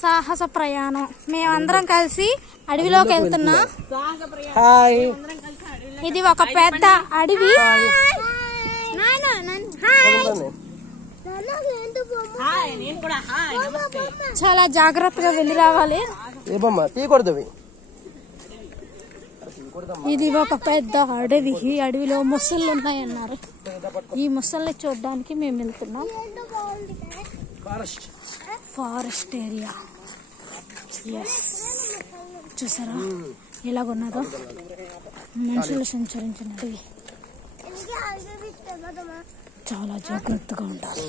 సాహస ప్రయాణం మేమందరం కలిసి అడవిలోకి వెళ్తున్నాం. ఇది ఒక పెద్ద అడవి. చాలా జాగ్రత్తగా వెళ్ళి రావాలి. ఇది ఒక పెద్ద అడవి. ఈ అడవిలో ముసళ్ళు ఉన్నాయన్నారు. ఈ ముసల్ని చూడడానికి మేము వెళ్తున్నాం. Forest area. చూసారా ఎలాగున్నదో. మనుషులు సంచరించిన అడవి. చాలా జాగ్రత్తగా ఉండాలి.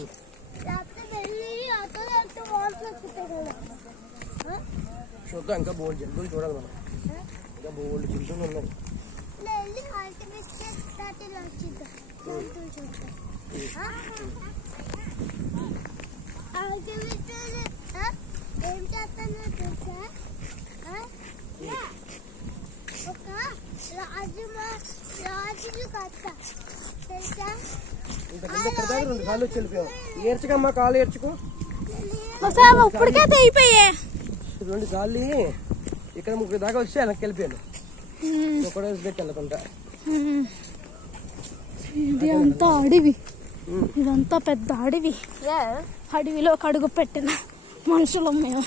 ఇంకా బోల్డ్ జంతువులు చూడాలి మనం. ఇంకా బోల్డ్ జంతువులు ఉన్నాయి. కాళ్ళు వచ్చి వెళ్ళిపోయాం. ఏడ్చుకమ్మా, కాళ్ళు ఏడ్చుకో. ఇప్పటికే తెగిపోయా. రెండు కాళ్ళు ఇక్కడ 30 దాకా వచ్చి వెనక్కి వెళ్ళిపోయాను. ఒకటే వెళ్ళకుండా. ఇది అంతా అడవి. ఇదంతా పెద్ద అడవి. అడవిలో కడుగు పెట్టిన మనుషులం మేము.